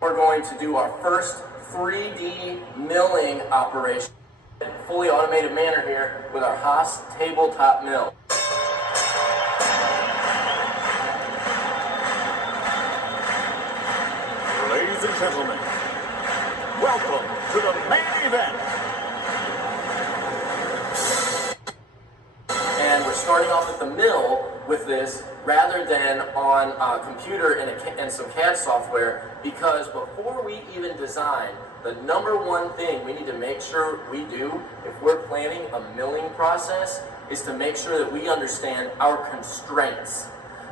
We're going to do our first 3D milling operation in a fully automated manner here with our Haas tabletop mill. Ladies and gentlemen, welcome to the main event. And we're starting off at the mill with this rather than on a computer and some CAD software, because before we even design, the number one thing we need to make sure we do if we're planning a milling process is to make sure that we understand our constraints.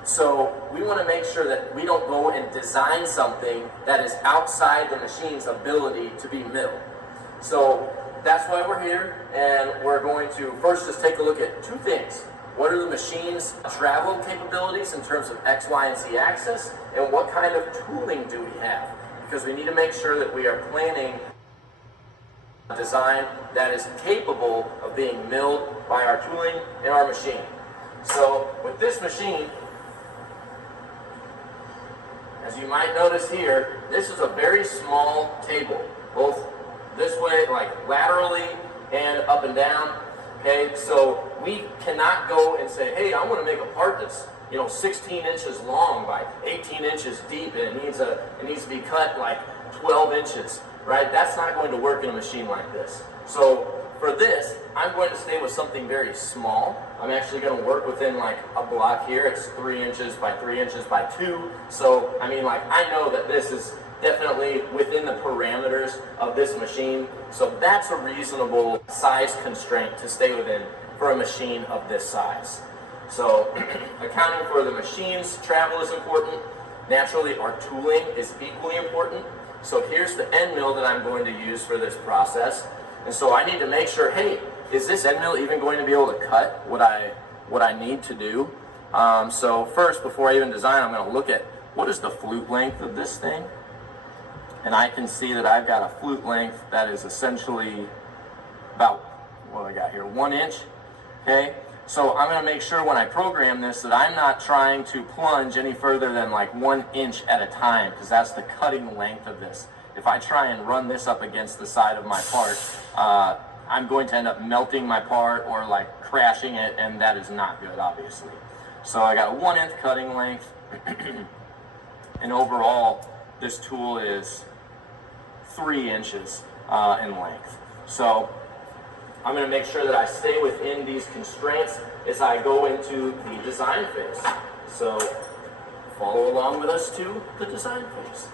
So we want to make sure that we don't go and design something that is outside the machine's ability to be milled. So that's why we're here, and we're going to first just take a look at two things. What are the machine's travel capabilities in terms of X, Y, and Z axis, and what kind of tooling do we have? Because we need to make sure that we are planning a design that is capable of being milled by our tooling and our machine. So with this machine, as you might notice here, this is a very small table, both this way, like laterally and up and down. Okay, so we cannot go and say, hey, I want to make a part that's 16 inches long by 18 inches deep, and it needs to be cut like 12 inches, right? That's not going to work in a machine like this. So for this, I'm going to stay with something very small. I'm actually going to work within like a block here. It's 3 inches by 3 inches by 2. So I know that this is definitely within the parameters of this machine. So that's a reasonable size constraint to stay within for a machine of this size. So accounting for the machine's travel is important. Naturally, our tooling is equally important. So here's the end mill that I'm going to use for this process. And so I need to make sure, hey, is this end mill even going to be able to cut what I need to do? So first, before I even design, I'm going to look at what is the flute length of this thing. And I can see that I've got a flute length that is essentially about, what I got here, 1 inch. Okay, so I'm going to make sure when I program this that I'm not trying to plunge any further than like 1 inch at a time, because that's the cutting length of this. If I try and run this up against the side of my part, I'm going to end up melting my part or like crashing it, and that is not good, obviously. So I got a 1 inch cutting length, and overall this tool is 3 inches in length. So I'm going to make sure that I stay within these constraints as I go into the design phase. So follow along with us to the design phase.